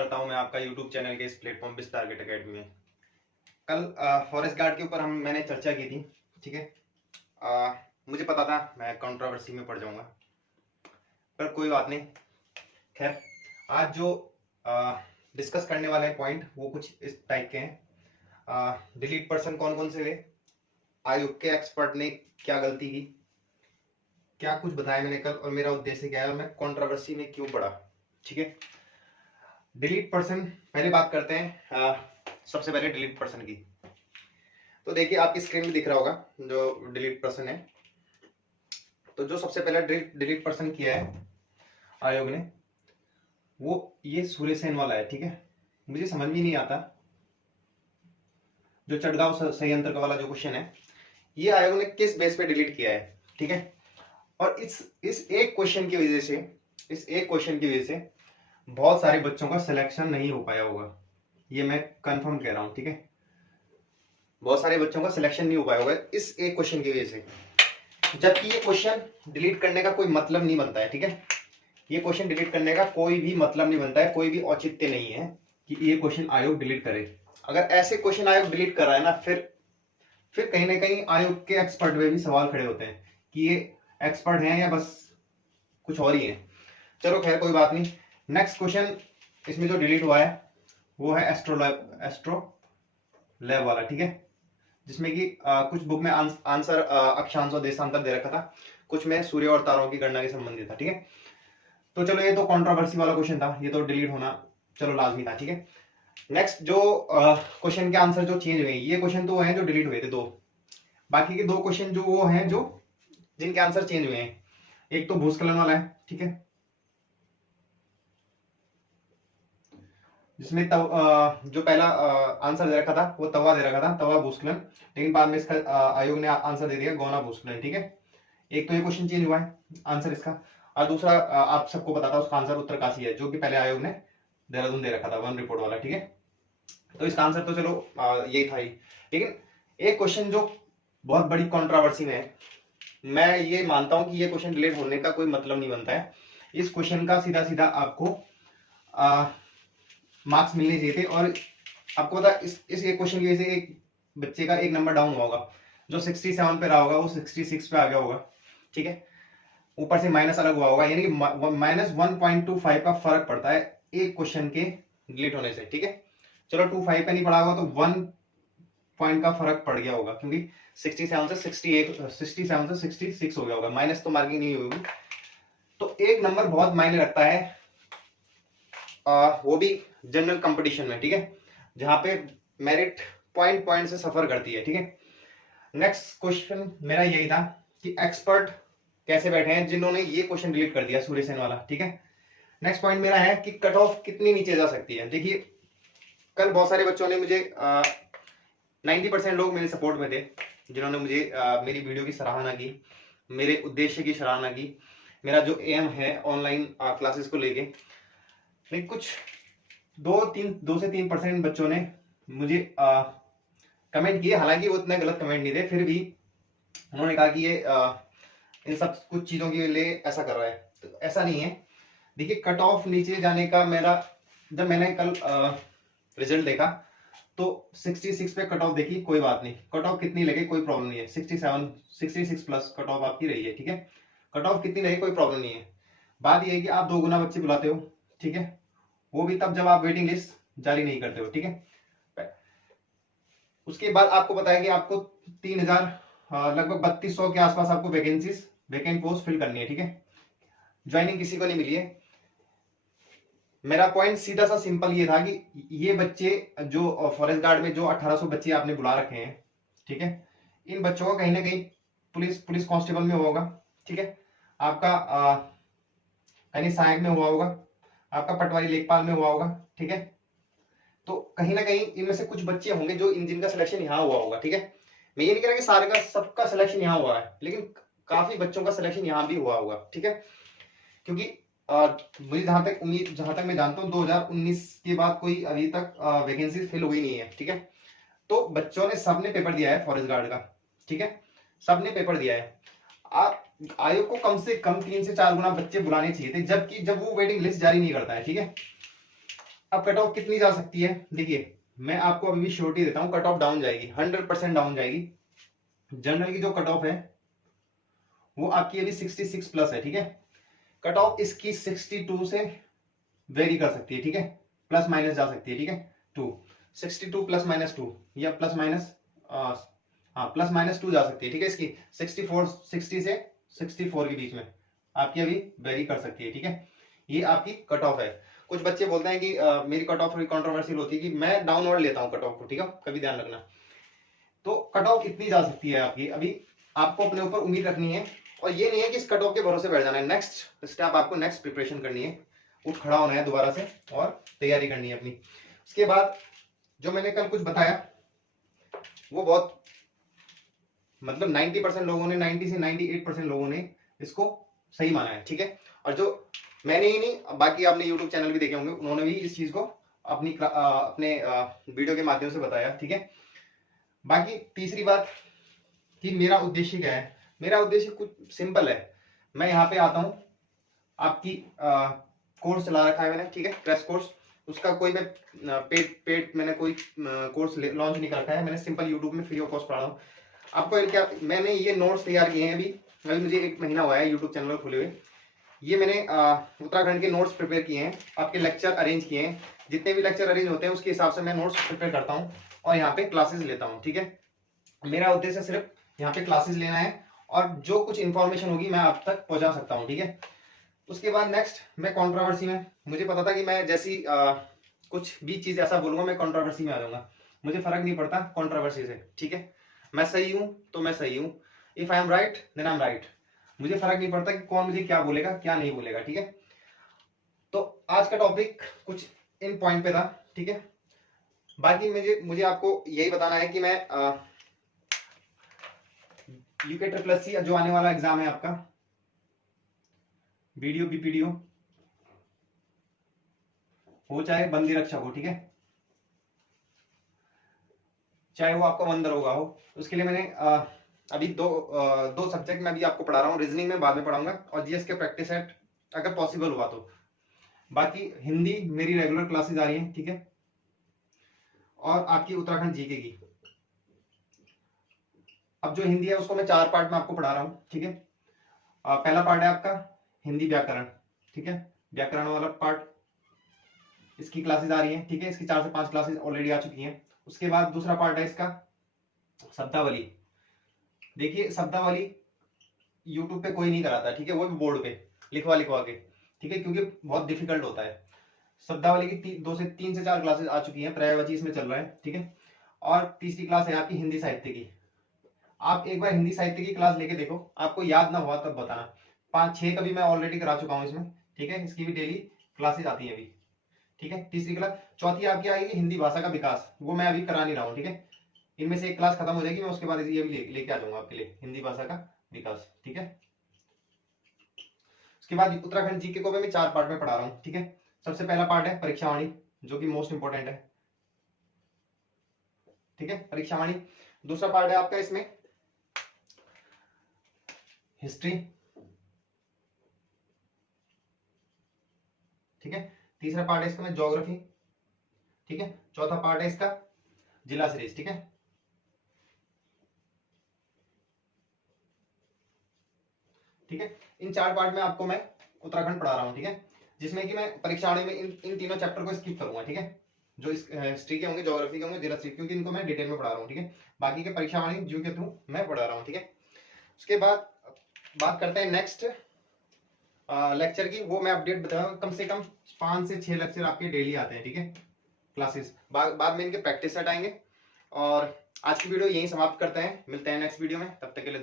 करता हूं मैं आपका यूट्यूब चैनल के इस प्लेटफॉर्म बिस टारगेट अकेडमी में। कल फॉरेस्ट गार्ड के ऊपर मैंने चर्चा की थी। ठीक है। मुझे पता था मैं कंट्रोवर्सी में पड़ जाऊंगा, पर कोई बात नहीं। खैर, आज जो डिस्कस करने वाले पॉइंट वो कुछ इस टाइप के हैं। डिलीट पर्सन कौन कौन से थे, आयोग के एक्सपर्ट ने क्या गलती की, क्या कुछ बताया मैंने कल, और मेरा उद्देश्य क्या है और मैं कंट्रोवर्सी में क्यों पड़ा। ठीक है। डिलीट पर्सन, पहले बात करते हैं सबसे पहले डिलीट पर्सन की। तो देखिए आपकी स्क्रीन में दिख रहा होगा जो डिलीट पर्सन है। तो जो सबसे पहले डिलीट पर्सन किया है आयोग ने, वो ये सूर्य सेन वाला है। ठीक है। मुझे समझ में नहीं आता जो चटगांव संयंत्र का वाला जो क्वेश्चन है, ये आयोग ने किस बेस पे डिलीट किया है। ठीक है। और इस एक क्वेश्चन की वजह से, बहुत सारे बच्चों का सिलेक्शन नहीं हो पाया होगा। ये मैं कंफर्म कह रहा हूं। ठीक है। बहुत सारे बच्चों का सिलेक्शन नहीं हो पाया होगा इस एक क्वेश्चन की वजह से, जबकि ये क्वेश्चन डिलीट करने का कोई मतलब नहीं बनता है। ठीक है। ये क्वेश्चन डिलीट करने का कोई भी मतलब नहीं बनता है, कोई भी औचित्य नहीं है कि ये क्वेश्चन आयोग डिलीट करे। अगर ऐसे क्वेश्चन आयोग डिलीट कर रहा है ना, फिर कहीं ना कहीं आयोग के एक्सपर्ट में भी सवाल खड़े होते हैं कि ये एक्सपर्ट हैं या बस कुछ और ही है। चलो खैर कोई बात नहीं। नेक्स्ट क्वेश्चन इसमें जो डिलीट हुआ है वो है एस्ट्रो लैब वाला। ठीक है। जिसमें कि कुछ बुक में आंसर अक्षांश और देशांतर दे रखा था, कुछ में सूर्य और तारों की गणना के संबंधित था। ठीक है। तो चलो ये तो कंट्रोवर्सी वाला क्वेश्चन था, ये तो डिलीट होना चलो लाजमी था। ठीक है। नेक्स्ट जो क्वेश्चन के आंसर जो चेंज हुए, ये क्वेश्चन तो हैं जो डिलीट हुए थे दो, बाकी के दो क्वेश्चन जो वो हैं जो जिनके आंसर चेंज हुए हैं। एक तो भूस्खलन वाला है। ठीक है। जिसमें जो पहला आंसर दे रखा था वो तवा दे रखा था, तवा भूस्खलन, लेकिन बाद में इसका आयोग ने आंसर दे दिया गौना भूस्खलन। ठीक है। एक तो ये क्वेश्चन चेंज हुआ है आंसर इसका, और दूसरा आप सबको पता था उसका आंसर उत्तरकाशी है, जो कि पहले आयोग ने देहरादून दे रखा था वन रिपोर्ट वाला। ठीक है। तो इसका आंसर तो चलो यही था ही, लेकिन एक क्वेश्चन जो बहुत बड़ी कंट्रोवर्सी में है, मैं ये मानता हूं कि ये क्वेश्चन डिलीट होने का कोई मतलब नहीं बनता है। इस क्वेश्चन का सीधा सीधा आपको मार्क्स मिलने चाहिए थे, और आपको पता इस एक क्वेश्चन की वजह से एक बच्चे का एक नंबर डाउन हुआ होगा, जो 67 पे रहा होगा वो 66 पे आ गया होगा। ठीक है। ऊपर से माइनस अलग हुआ होगा, यानी कि -1.25 का फर्क पड़ता है एक क्वेश्चन के डिलीट होने से। ठीक है। चलो 25 पे नहीं पड़ा होगा तो 1 पॉइंट का फर्क पड़ गया होगा, क्योंकि 67 से 66 हो गया होगा, माइनस तो मार्किंग नहीं होगी। तो एक नंबर बहुत मायने रखता है, वो भी जनरल कंपटीशन में। ठीक है। जहां पे मेरिट पॉइंट पॉइंट से सफर करती है। ठीक है। नेक्स्ट क्वेश्चन मेरा यही था कि एक्सपर्ट कैसे बैठे हैं जिन्होंने ये क्वेश्चन डिलीट कर दिया सूर्य सेन वाला। ठीक है। नेक्स्ट पॉइंट मेरा है कि कट ऑफ कितनी नीचे जा सकती है। देखिए कल बहुत सारे बच्चों ने मुझे 90% लोग मेरे सपोर्ट में थे, जिन्होंने मुझे मेरी वीडियो की सराहना की, मेरे उद्देश्य की सराहना की, मेरा जो एम है ऑनलाइन क्लासेस को लेके। लेकिन कुछ 2 से 3% बच्चों ने मुझे कमेंट किए, हालांकि वो इतने गलत कमेंट नहीं थे, फिर भी उन्होंने कहा कि ये इन सब कुछ चीजों के लिए ऐसा कर रहा है। तो ऐसा नहीं है। देखिए कट ऑफ नीचे जाने का मेरा, जब मैंने कल रिजल्ट देखा तो 66 पे कट ऑफ देखी, कोई बात नहीं, कट ऑफ कितनी लगे कोई प्रॉब्लम नहीं है, 66 प्लस कट ऑफ आपकी रही है। ठीक है। कट ऑफ कितनी लगे कोई प्रॉब्लम नहीं है। बात यह है कि आप 2 गुना बच्चे बुलाते हो। ठीक है। वो भी तब जब आप वेटिंग लिस्ट जारी नहीं करते हो। ठीक है। उसके बाद आपको पता है कि आपको 3000 लगभग 3200 के आसपास आपको वैकेंट पोस्ट फिल करनी है। ठीक है। ज्वाइनिंग किसी को नहीं मिली है। मेरा पॉइंट सीधा सा सिंपल ये था कि ये बच्चे जो फॉरेस्ट गार्ड में जो 1800 बच्चे आपने बुला रखे हैं, ठीक है, इन बच्चों को कहीं ना कहीं पुलिस कांस्टेबल में हुआ होगा। ठीक है। आपका कहीं सहायक में हुआ होगा, आपका पटवारी लेखपाल में हुआ होगा। ठीक है। तो कहीं ना कहीं इनमें से कुछ बच्चे होंगे जो जिनका सिलेक्शन यहाँ हुआ होगा। ठीक है। मैं ये नहीं कह रहा कि सारे का सबका सिलेक्शन यहाँ हुआ है, लेकिन काफी बच्चों का सिलेक्शन यहाँ भी हुआ होगा। ठीक है। क्योंकि मुझे जहां तक मैं जानता हूँ 2019 के बाद कोई अभी तक वैकेंसी फिल हुई नहीं है। ठीक है। तो बच्चों ने सबने पेपर दिया है फॉरेस्ट गार्ड का। ठीक है। सबने पेपर दिया है। आप आयोग को कम से कम 3 से 4 गुना बच्चे बुलाने चाहिए थे, जबकि जब वो वेटिंग लिस्ट जारी नहीं करता है। ठीक है। अब कट ऑफ कितनी जा सकती है, देखिए मैं आपको अभी भी श्योरिटी देता हूं, कट ऑफ डाउन जाएगी, 100% डाउन जाएगी। जनरल की जो कट ऑफ है वो आपकी अभी 66 प्लस है, ठीक है। कट ऑफ इसकी 62 से वेरी कर सकती है, ठीक है, प्लस माइनस जा सकती है, ठीक है। 62 प्लस माइनस 2 या प्लस माइनस, हाँ प्लस माइनस 2 जा सकती है, ठीक है। इसकी 60 से 64 के बीच में आपकी अभी वेरी कर सकती है, ठीक है। ये आपकी कट ऑफ है। कुछ बच्चे बोलते हैं कि मेरी कट ऑफ थोड़ी कंट्रोवर्शियल होती है कि मैं डाउनवर्ड लेता हूँ कट ऑफ को, ठीक है, कभी ध्यान रखना। तो कट ऑफ इतनी जा सकती है आपकी, अभी आपको अपने ऊपर उम्मीद रखनी है, और ये नहीं है कि इस कट ऑफ के भरोसे बैठ जाना है। नेक्स्ट स्टेप आपको नेक्स्ट प्रिपरेशन करनी है, उठ खड़ा होना है दोबारा से और तैयारी करनी है अपनी। उसके बाद जो मैंने कल कुछ बताया वो बहुत मतलब 90% लोगों ने, 90 से 98% लोगों ने इसको सही माना है, ठीक है। और जो मैंने ही नहीं, बाकी आपने यूट्यूब चैनल भी देखे होंगे, उन्होंने भी इस चीज को अपने वीडियो के माध्यम से बताया, ठीक है। बाकी तीसरी बात कि मेरा उद्देश्य क्या है, मेरा उद्देश्य कुछ सिंपल है। मैं यहाँ पे आता हूँ, आपकी कोर्स चला रखा है मैंने, ठीक है, क्रैश कोर्स। उसका कोई मैं पेड मैंने कोई कोर्स लॉन्च नहीं कर रखा है, मैंने सिंपल यूट्यूब में फ्री ऑफ कॉस्ट पढ़ा रहा हूँ आपको। क्या मैंने ये नोट्स तैयार किए हैं, अभी मुझे 1 महीना हुआ है यूट्यूब चैनल खुले हुए। ये मैंने उत्तराखंड के नोट्स प्रिपेयर किए हैं, आपके लेक्चर अरेंज किए हैं, जितने भी लेक्चर अरेंज होते हैं उसके हिसाब से मैं नोट्स प्रिपेयर करता हूँ और यहाँ पे क्लासेस लेता हूँ, ठीक है। मेरा उद्देश्य सिर्फ यहाँ पे क्लासेस लेना है और जो कुछ इन्फॉर्मेशन होगी मैं आप तक पहुंचा सकता हूँ, ठीक है। उसके बाद नेक्स्ट मैं कंट्रोवर्सी में, मुझे पता था कि मैं जैसी कुछ भी चीज ऐसा बोलूंगा मैं कंट्रोवर्सी में आ जाऊंगा, मुझे फर्क नहीं पड़ता कंट्रोवर्सी से, ठीक है। मैं सही हूं तो मैं सही हूं, if I am right then I am right, मुझे फर्क नहीं पड़ता कि कौन मुझे क्या बोलेगा क्या नहीं बोलेगा, ठीक है। तो आज का टॉपिक कुछ इन पॉइंट पे था, ठीक है। बाकी मुझे आपको यही बताना है कि मैं यूके ट्रिपल जो आने वाला एग्जाम है आपका, बीडीओ बीपीडीओ हो चाहे बंदी रक्षा हो, ठीक है, चाहे वो आपका वन दरोगा हो, उसके लिए मैंने अभी दो सब्जेक्ट में अभी आपको पढ़ा रहा हूँ, रीजनिंग में बाद में पढ़ाऊंगा और जीएस के प्रैक्टिस सेट अगर पॉसिबल हुआ तो। बाकी हिंदी मेरी रेगुलर क्लासेस आ रही हैं, ठीक है, और आपकी उत्तराखंड जीके की। अब जो हिंदी है उसको मैं 4 पार्ट में आपको पढ़ा रहा हूँ, ठीक है। पहला पार्ट है आपका हिंदी व्याकरण, ठीक है, व्याकरण वाला पार्ट, इसकी क्लासेस आ रही हैं, ठीक है, इसकी 4 से 5 क्लासेस ऑलरेडी आ चुकी हैं। उसके बाद दूसरा पार्ट है इसका शब्दावली। देखिए शब्दावली यूट्यूब पे कोई नहीं कराता, ठीक है, वो भी बोर्ड पे लिखवा के, ठीक है, क्योंकि बहुत डिफिकल्ट होता है। शब्दावली की 3 से 4 क्लासेस आ चुकी हैं, पर्यायवाची इसमें चल रहा है, ठीक है। और तीसरी क्लास है आपकी हिंदी साहित्य की। आप एक बार हिंदी साहित्य की क्लास लेके देखो, आपको याद ना हुआ तब बताना। 5-6 कभी मैं ऑलरेडी करा चुका हूँ इसमें, ठीक है, इसकी भी डेली क्लासेस आती है अभी, ठीक है। तीसरी क्लास, चौथी आपकी आएगी हिंदी भाषा का विकास, वो मैं अभी करा नहीं रहा हूँ, ठीक है। इनमें से एक क्लास खत्म हो जाएगी, मैं उसके बाद ये भी लेके आ जाऊंगा आपके लिए, हिंदी भाषा का विकास, ठीक है। उसके बाद उत्तराखंड जीके को भी मैं 4 पार्ट में पढ़ा रहा हूँ, ठीक है। सबसे पहला पार्ट है परीक्षावाणी, जो कि मोस्ट इंपोर्टेंट है, ठीक है, परीक्षावाणी। दूसरा पार्ट है आपका इसमें हिस्ट्री, ठीक है। तीसरा पार्ट है इसका में ज्योग्राफी, ठीक है। चौथा पार्ट है इसका जिला सीरीज, ठीक है। ठीक है, इन 4 पार्ट में आपको मैं उत्तराखंड पढ़ा रहा हूँ, ठीक है, जिसमें कि मैं परीक्षावाणी में इन तीनों चैप्टर को स्किप करूंगा, ठीक है। जो इस हिस्ट्री के होंगे, ज्योग्राफी के होंगे, जिला सीरीज, क्योंकि इनको मैं डिटेल में पढ़ा रहा हूँ, ठीक है। बाकी के परीक्षावाणी जीव के थ्रू मैं पढ़ा रहा हूँ, ठीक है। उसके बाद बात करते हैं नेक्स्ट लेक्चर की, वो मैं अपडेट बताऊंगा। कम से कम 5 से 6 लेक्चर आपके डेली आते हैं, ठीक है, क्लासेस। बाद में इनके प्रैक्टिस सेट आएंगे। और आज की वीडियो यहीं समाप्त करते हैं, मिलते हैं नेक्स्ट वीडियो में, तब तक के लिए